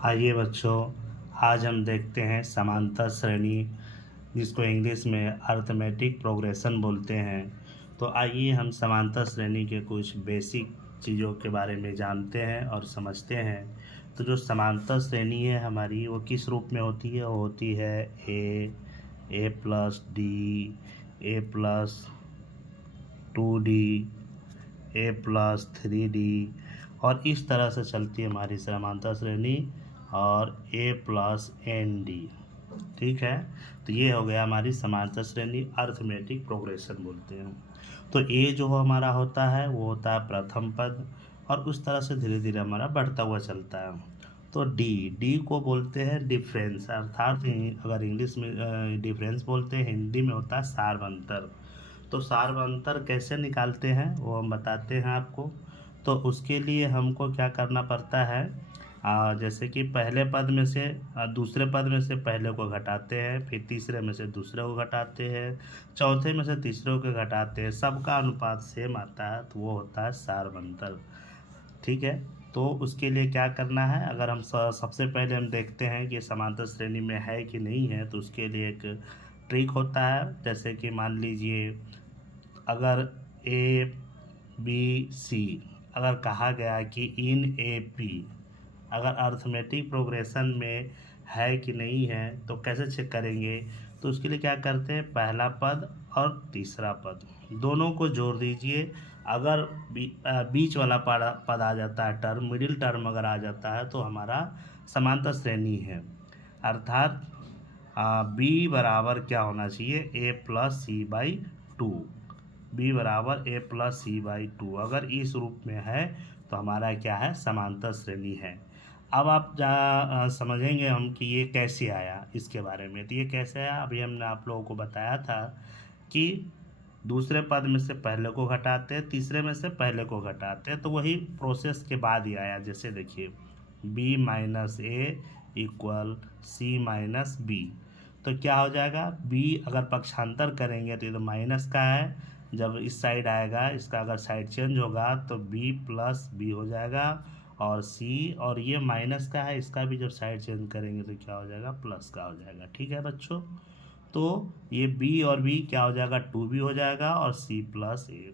आइए बच्चों, आज हम देखते हैं समांतर श्रेणी, जिसको इंग्लिश में अर्थमेटिक प्रोग्रेशन बोलते हैं। तो आइए हम समांतर श्रेणी के कुछ बेसिक चीज़ों के बारे में जानते हैं और समझते हैं। तो जो समांतर श्रेणी है हमारी, वो किस रूप में होती है? वो होती है ए प्लस डी, ए प्लस 2D, ए प्लस 3D, और इस तरह से चलती है हमारी समांतर श्रेणी, और ए प्लस ND। ठीक है, तो ये हो गया हमारी समांतर श्रेणी, अर्थमेटिक प्रोग्रेशन बोलते हैं। तो ए जो हमारा होता है वो होता है प्रथम पद, और उस तरह से धीरे धीरे हमारा बढ़ता हुआ चलता है। तो डी को बोलते हैं डिफरेंस, अर्थात अगर इंग्लिश में डिफरेंस बोलते हैं, हिंदी में होता है सार्वंतर। तो सार्वंतर कैसे निकालते हैं वो हम बताते हैं आपको। तो उसके लिए हमको क्या करना पड़ता है, जैसे कि पहले पद में से दूसरे पद में से पहले को घटाते हैं, फिर तीसरे में से दूसरे को घटाते हैं, चौथे में से तीसरे को घटाते हैं, सबका अनुपात सेम आता है, तो वो होता है सार्वंतर। ठीक है, तो उसके लिए क्या करना है, अगर हम सबसे पहले हम देखते हैं कि समांतर श्रेणी में है कि नहीं है, तो उसके लिए एक ट्रिक होता है। जैसे कि मान लीजिए अगर ए बी सी अगर कहा गया कि इन ए पी अगर अर्थमेटिक प्रोग्रेशन में है कि नहीं है, तो कैसे चेक करेंगे? तो उसके लिए क्या करते हैं, पहला पद और तीसरा पद दोनों को जोड़ दीजिए। अगर बीच वाला पद आ जाता है, टर्म मिडिल टर्म अगर आ जाता है, तो हमारा समांतर श्रेणी है। अर्थात बी बराबर क्या होना चाहिए, ए प्लस सी बाई 2। बी बराबर ए प्लस सी बाई 2 अगर इस रूप में है, तो हमारा क्या है, समांतर श्रेणी है। अब आप समझेंगे हम कि ये कैसे आया इसके बारे में। तो ये कैसे आया, अभी हमने आप लोगों को बताया था कि दूसरे पद में से पहले को घटाते हैं, तीसरे में से पहले को घटाते हैं, तो वही प्रोसेस के बाद ही आया। जैसे देखिए b माइनस ए इक्वल सी माइनस बी, तो क्या हो जाएगा, b अगर पक्षांतर करेंगे तो ये तो माइनस का है, जब इस साइड आएगा इसका अगर साइड चेंज होगा तो b प्लस बी हो जाएगा, और c, और ये माइनस का है, इसका भी जब साइड चेंज करेंगे तो क्या हो जाएगा, प्लस का हो जाएगा। ठीक है बच्चों, तो ये b और b क्या हो जाएगा, 2b हो जाएगा, और c प्लस ए।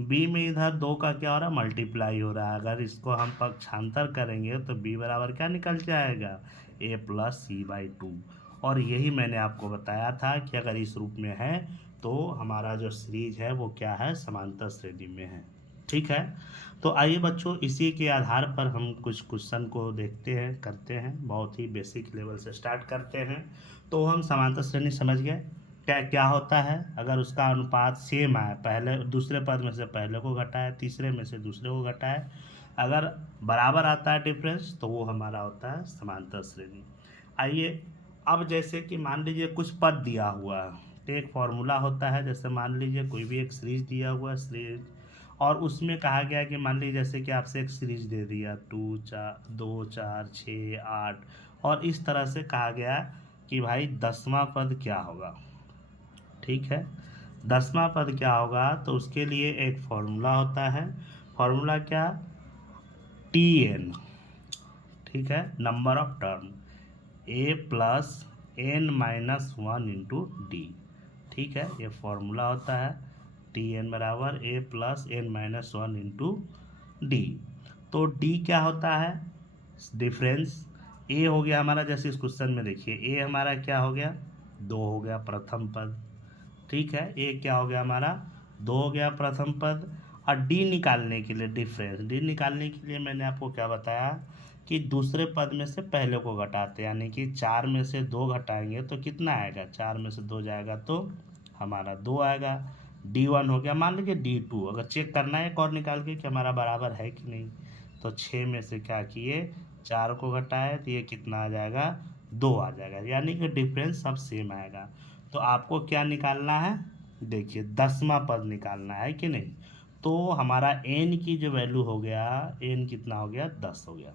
b में इधर 2 का क्या हो रहा है, मल्टीप्लाई हो रहा है। अगर इसको हम पक्षांतर करेंगे तो b बराबर क्या निकल जाएगा, a प्लस सी बाई 2। और यही मैंने आपको बताया था कि अगर इस रूप में है तो हमारा जो सीरीज है वो क्या है, समांतर श्रेणी में है। ठीक है, तो आइए बच्चों, इसी के आधार पर हम कुछ क्वेश्चन को देखते हैं, करते हैं। बहुत ही बेसिक लेवल से स्टार्ट करते हैं। तो हम समांतर श्रेणी समझ गए क्या क्या होता है। अगर उसका अनुपात सेम आए, पहले दूसरे पद में से पहले को घटाए, तीसरे में से दूसरे को घटाए, अगर बराबर आता है डिफरेंस, तो वो हमारा होता है समांतर श्रेणी। आइए, अब जैसे कि मान लीजिए कुछ पद दिया हुआ है, तो एक फॉर्मूला होता है। जैसे मान लीजिए कोई भी एक सीरीज दिया हुआ है, सीरीज, और उसमें कहा गया कि मान लीजिए जैसे कि आपसे एक सीरीज दे दिया 2 4 2 4 6 8, और इस तरह से कहा गया कि भाई 10वां पद क्या होगा। ठीक है, 10वां पद क्या होगा, तो उसके लिए एक फॉर्मूला होता है। फॉर्मूला क्या, TN। ठीक है, number of term, A plus N minus 1 into D. ठीक है, ये फॉर्मूला होता है, TN बराबर A plus N minus 1 into D. तो डी क्या होता है, डिफरेंस। ए हो गया हमारा, जैसे इस क्वेश्चन में देखिए ए हमारा क्या हो गया, 2 हो गया प्रथम पद। ठीक है, ए क्या हो गया हमारा, 2 हो गया प्रथम पद। और डी निकालने के लिए, डिफरेंस डी निकालने के लिए मैंने आपको क्या बताया कि दूसरे पद में से पहले को घटाते, यानी कि 4 में से 2 घटाएंगे तो कितना आएगा, 4 में से 2 जाएगा तो हमारा 2 आएगा। D1 हो गया, मान लीजिए D2 अगर चेक करना है एक और निकाल के कि हमारा बराबर है कि नहीं, तो 6 में से क्या किए, 4 को घटाए, तो ये कितना आ जाएगा, 2 आ जाएगा, यानी कि डिफरेंस सब सेम आएगा। तो आपको क्या निकालना है, देखिए 10वां पद निकालना है कि नहीं। तो हमारा n की जो वैल्यू हो गया, n कितना हो गया, 10 हो गया।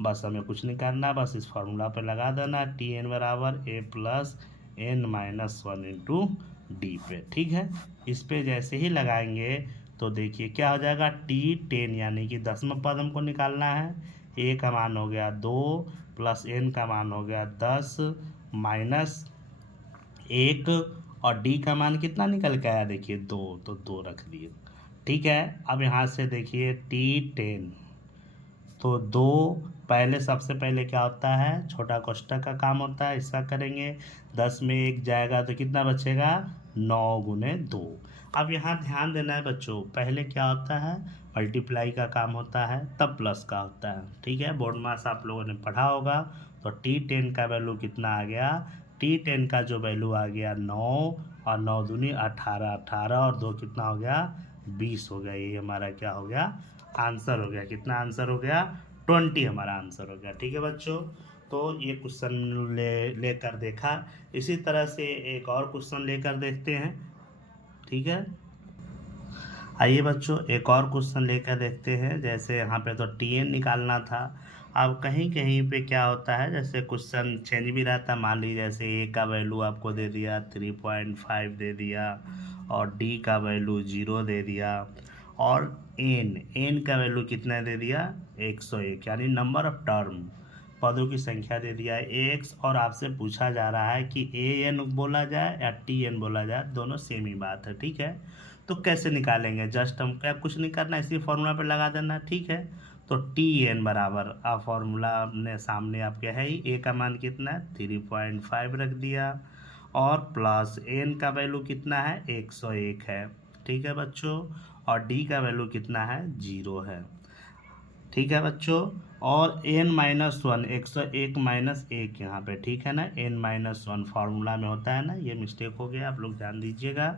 बस हमें कुछ नहीं करना, बस इस फार्मूला पे लगा देना, TN बराबर A plus N minus 1 into D पे। ठीक है, इस पे जैसे ही लगाएंगे तो देखिए क्या हो जाएगा, T10, यानी कि 10वां पद हमको निकालना है, ए का मान हो गया 2 प्लस एन का मान हो गया 10 माइनस 1 और डी का मान कितना निकल के आया देखिए 2, तो 2 रख दिए। ठीक है, अब यहाँ से देखिए T10, तो 2 पहले सबसे पहले क्या होता है, छोटा कोष्ठक का काम होता है, इसका करेंगे। 10 में 1 जाएगा तो कितना बचेगा 9 गुने 2। अब यहाँ ध्यान देना है बच्चों, पहले क्या होता है मल्टीप्लाई का काम होता है तब प्लस का होता है। ठीक है, बोर्ड मास आप लोगों ने पढ़ा होगा। तो T10 का वैल्यू कितना आ गया, T10 का जो वैल्यू आ गया 9 और 9 दूनी 18, 18 और 2 कितना हो गया 20 हो गया। ये हमारा क्या हो गया आंसर हो गया। कितना आंसर हो गया 20 हमारा आंसर हो गया। ठीक है बच्चों, तो ये क्वेश्चन लेकर देखा। इसी तरह से एक और क्वेश्चन लेकर देखते हैं। ठीक है, आइए बच्चों एक और क्वेश्चन लेकर देखते हैं। जैसे यहाँ पे तो Tn निकालना था। अब कहीं कहीं पे क्या होता है, जैसे क्वेश्चन चेंज भी रहता है। मान लीजिए जैसे ए का वैल्यू आपको दे दिया 3.5 दे दिया और डी का वैल्यू 0 दे दिया और एन का वैल्यू कितना दे दिया 101, यानी नंबर ऑफ टर्म पदों की संख्या दे दिया है एक्स। और आपसे पूछा जा रहा है कि एन बोला जाए या Tn बोला जाए, दोनों सेम ही बात है। ठीक है, तो कैसे निकालेंगे, जस्ट हम क्या कुछ नहीं करना, इसी फॉर्मूला पे लगा देना। ठीक है, तो Tn बराबर फॉर्मूला अपने सामने आपके है ही, ए का मान कितना है 3.5 रख दिया और प्लस एन का वैल्यू कितना है 101 है। ठीक है बच्चों, और डी का वैल्यू कितना है 0 है। ठीक है बच्चों, और n-1 101 माइनस 1 यहाँ पे। ठीक है ना, n-1 फार्मूला में होता है ना, ये मिस्टेक हो गया, आप लोग ध्यान दीजिएगा।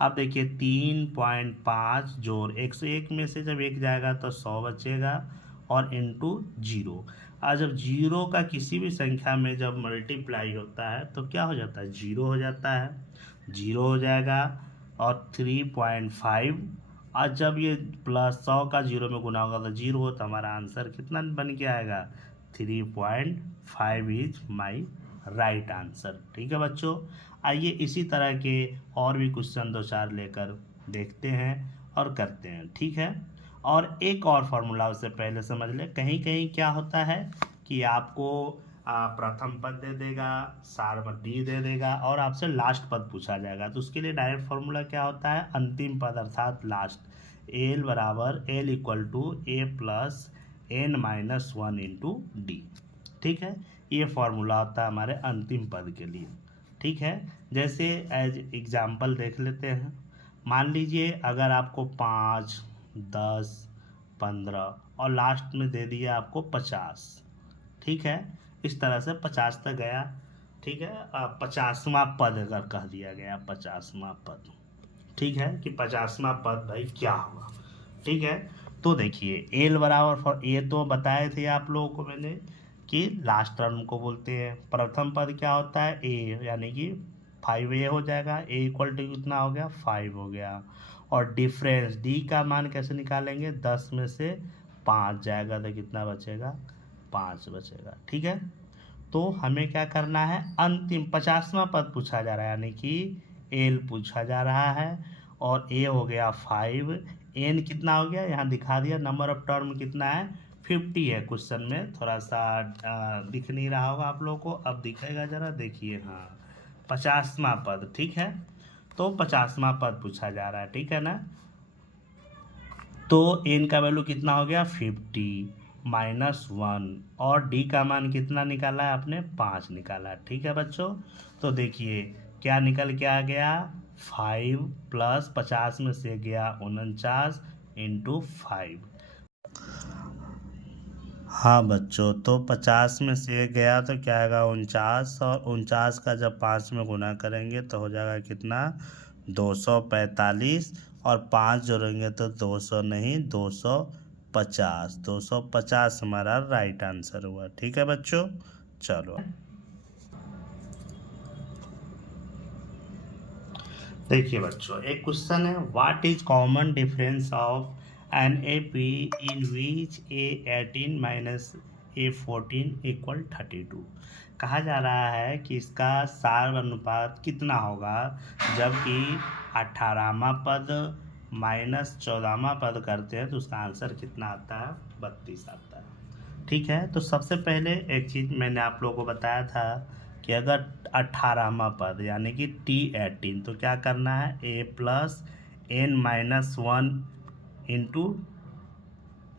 अब देखिए 3.5 जोड़ 101 में से जब 1 जाएगा तो 100 बचेगा और इंटू 0। आज जब 0 का किसी भी संख्या में जब मल्टीप्लाई होता है तो क्या हो जाता है 0 हो जाता है, 0 हो जाएगा। और 3.5 आज जब ये प्लस 100 का 0 में गुना होगा तो 0 हो, तो हमारा आंसर कितना बन के आएगा 3.5 इज माई राइट आंसर। ठीक है बच्चों, आइए इसी तरह के और भी क्वेश्चन 2-4 लेकर देखते हैं और करते हैं। ठीक है, और एक और फार्मूला उससे पहले समझ ले। कहीं कहीं क्या होता है कि आपको प्रथम पद दे देगा, सार्वमत डी दे देगा और आपसे लास्ट पद पूछा जाएगा। तो उसके लिए डायरेक्ट फार्मूला क्या होता है, अंतिम पद अर्थात लास्ट। एल बराबर L equal to A plus n-1 into D. ठीक है, ये फार्मूला होता है हमारे अंतिम पद के लिए। ठीक है, जैसे एज एग्जाम्पल देख लेते हैं। मान लीजिए अगर आपको 5, 10, 15 और लास्ट में दे दिया आपको 50। ठीक है, इस तरह से 50 तक गया। ठीक है, 50वां पद अगर कह दिया गया 50वां पद। ठीक है, कि 50वां पद भाई क्या होगा। ठीक है, तो देखिए एल बराबर फॉर ए तो बताए थे आप लोगों को मैंने कि लास्ट टर्म को बोलते हैं। प्रथम पद क्या होता है ए, यानी कि 5a हो जाएगा। ए इक्वल टू कितना हो गया 5 हो गया। और डिफरेंस डी का मान कैसे निकालेंगे, 10 में से 5 जाएगा तो कितना बचेगा 5 बचेगा। ठीक है, तो हमें क्या करना है, अंतिम 50वां पद पूछा जा रहा है, यानी कि एल पूछा जा रहा है और ए हो गया 5, एन कितना हो गया यहाँ दिखा दिया। नंबर ऑफ टर्म कितना है 50 है। क्वेश्चन में थोड़ा सा दिख नहीं रहा होगा आप लोगों को, अब दिखेगा जरा देखिए। हाँ, 50वां पद। ठीक है, तो 50वां पद पूछा जा रहा है। ठीक है ना, तो एन का वैल्यू कितना हो गया 50 -1 और डी का मान कितना निकाला है आपने 5 निकाला। ठीक है बच्चों, तो देखिए क्या निकल के आ गया 5 प्लस 50 में से गया 49 इंटू 5। हाँ बच्चों, तो 50 में से गया तो क्या आएगा 49 और 49 का जब 5 में गुना करेंगे तो हो जाएगा कितना 245 और 5 जोड़ेंगे तो 200 नहीं 250। 250 हमारा राइट आंसर हुआ। ठीक है बच्चों, चलो देखिए बच्चों एक क्वेश्चन है, what is common difference of an A P in which A18 minus A14 equal 32। कहा जा रहा है कि इसका सार अनुपात कितना होगा जबकि 18वां पद माइनस 14वां पद करते हैं तो उसका आंसर कितना आता है 32 आता है। ठीक है। तो सबसे पहले एक चीज़ मैंने आप लोगों को बताया था कि अगर 18वां पद यानी कि T18, तो क्या करना है, a plus n minus 1 into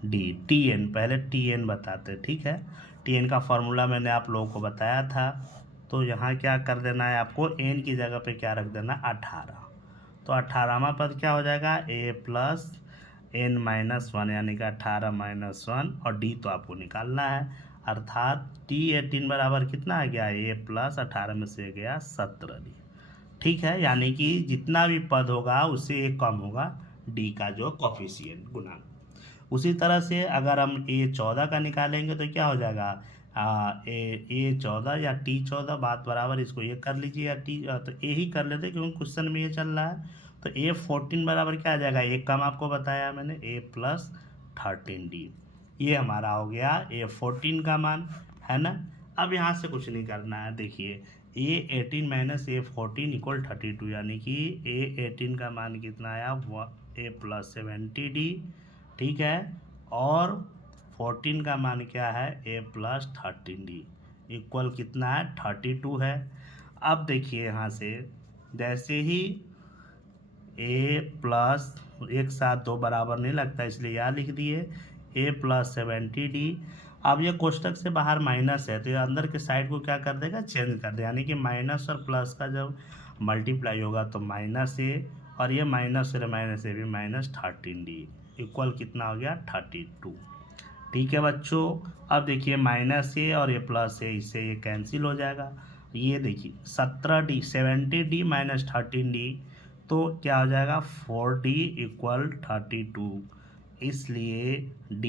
D, Tn, पहले Tn बताते, ठीक है। Tn का फॉर्मूला मैंने आप लोगों को बताया था। तो यहाँ क्या कर देना है आपको, n की जगह पे क्या रख देना, 18। तो 18वां पद क्या हो जाएगा, a प्लस n माइनस 1 यानी कि 18 माइनस 1, और d तो आपको निकालना है, अर्थात T18 बराबर कितना आ गया, a प्लस 18 में से गया 17 d, ठीक है। यानी कि जितना भी पद होगा उससे एक कम होगा d का जो कॉफिशिएंट गुणांक। उसी तरह से अगर हम A14 का निकालेंगे तो क्या हो जाएगा, A14 या T14, बात बराबर, इसको ये कर लीजिए या तो ए ही कर लेते क्योंकि क्वेश्चन में ये चल रहा है। तो A14 बराबर क्या आ जाएगा, एक कम आपको बताया मैंने, a प्लस 13d, ये हमारा हो गया A14 का मान, है ना। अब यहाँ से कुछ नहीं करना है, देखिए A18 माइनस A14 इक्वल 32, यानी कि A18 का मान कितना आया, a प्लस 70d, ठीक है। और 14 का मान क्या है, a प्लस 13d इक्वल कितना है, 32 है। अब देखिए यहाँ से जैसे ही a प्लस, एक साथ दो बराबर नहीं लगता इसलिए यहाँ लिख दिए, a प्लस 70d। अब ये कोष्टक से बाहर माइनस है तो ये अंदर के साइड को क्या कर देगा, चेंज कर दे, यानी कि माइनस और प्लस का जब मल्टीप्लाई होगा तो माइनस a, और ये माइनस से माइनस ए भी माइनस 13d इक्वल कितना हो गया, 32, ठीक है बच्चों। अब देखिए माइनस ए और ये प्लस है, इससे ये कैंसिल हो जाएगा। ये देखिए 17d 70d माइनस 13d, तो क्या हो जाएगा, 4d इक्वल 32, इसलिए d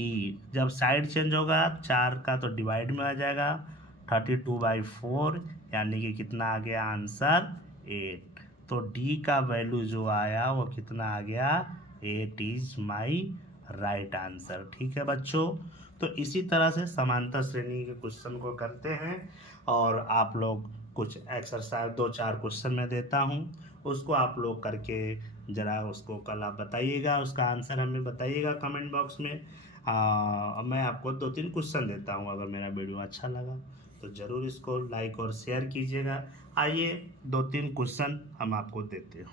जब साइड चेंज होगा 4 का तो डिवाइड में आ जाएगा, 32/4, यानी कि कितना आ गया आंसर, 8। तो d का वैल्यू जो आया वो कितना आ गया, 8 इज माई राइट आंसर, ठीक है बच्चों। तो इसी तरह से समांतर श्रेणी के क्वेश्चन को करते हैं, और आप लोग कुछ एक्सरसाइज 2-4 क्वेश्चन मैं देता हूं, उसको आप लोग करके ज़रा उसको कल आप बताइएगा, उसका आंसर हमें बताइएगा कमेंट बॉक्स में। मैं आपको 2-3 क्वेश्चन देता हूं, अगर मेरा वीडियो अच्छा लगा तो ज़रूर इसको लाइक और शेयर कीजिएगा। आइए 2-3 क्वेश्चन हम आपको देते हैं।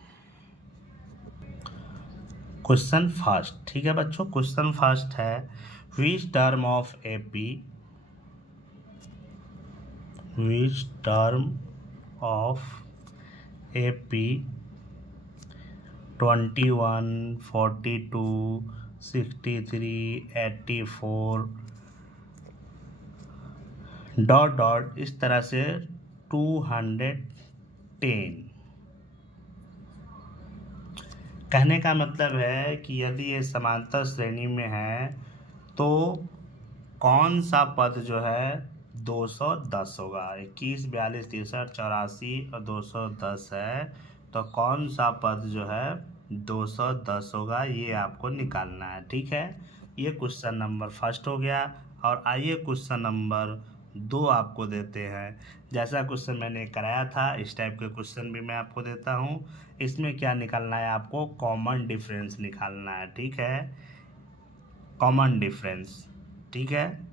क्वेश्चन फर्स्ट, ठीक है बच्चों, क्वेश्चन फर्स्ट है, which term of AP, which term of AP 21, 42, 63, 84 dot dot इस तरह से 210। कहने का मतलब है कि यदि ये समांतर श्रेणी में है तो कौन सा पद जो है 210 होगा, 21, 42, 63, 84 और 210 है, तो कौन सा पद जो है 210 होगा, ये आपको निकालना है, ठीक है। ये क्वेश्चन नंबर फर्स्ट हो गया। और आइए क्वेश्चन नंबर 2 आपको देते हैं। जैसा क्वेश्चन मैंने कराया था इस टाइप के क्वेश्चन भी मैं आपको देता हूँ। इसमें क्या निकालना है आपको, कॉमन डिफरेंस निकालना है, ठीक है, कॉमन डिफरेंस, ठीक है।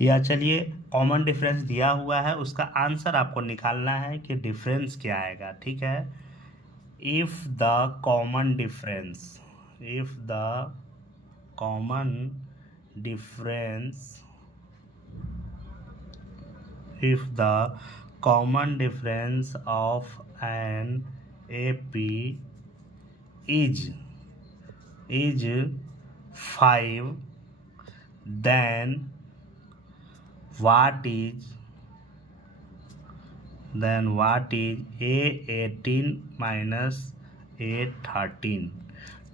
या चलिए कॉमन डिफरेंस दिया हुआ है, उसका आंसर आपको निकालना है कि डिफरेंस क्या आएगा, ठीक है। If the common difference, if the common difference, if the common difference of an AP is 5, then what is A18 minus A13,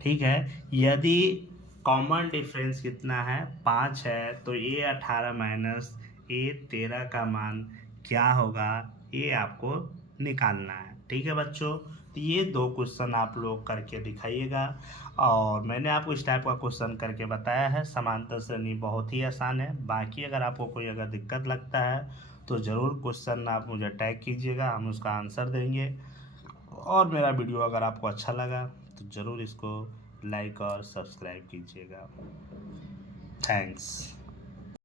ठीक है। यदि कॉमन डिफरेंस कितना है, 5 है, तो A18 माइनस A13 का मान क्या होगा, ये आपको निकालना है, ठीक है बच्चों। तो ये 2 क्वेश्चन आप लोग करके दिखाइएगा, और मैंने आपको इस टाइप का क्वेश्चन करके बताया है। समांतर श्रेणी बहुत ही आसान है। बाकी अगर आपको कोई अगर दिक्कत लगता है तो ज़रूर क्वेश्चन आप मुझे टैग कीजिएगा, हम उसका आंसर देंगे। और मेरा वीडियो अगर आपको अच्छा लगा तो ज़रूर इसको लाइक और सब्सक्राइब कीजिएगा। थैंक्स।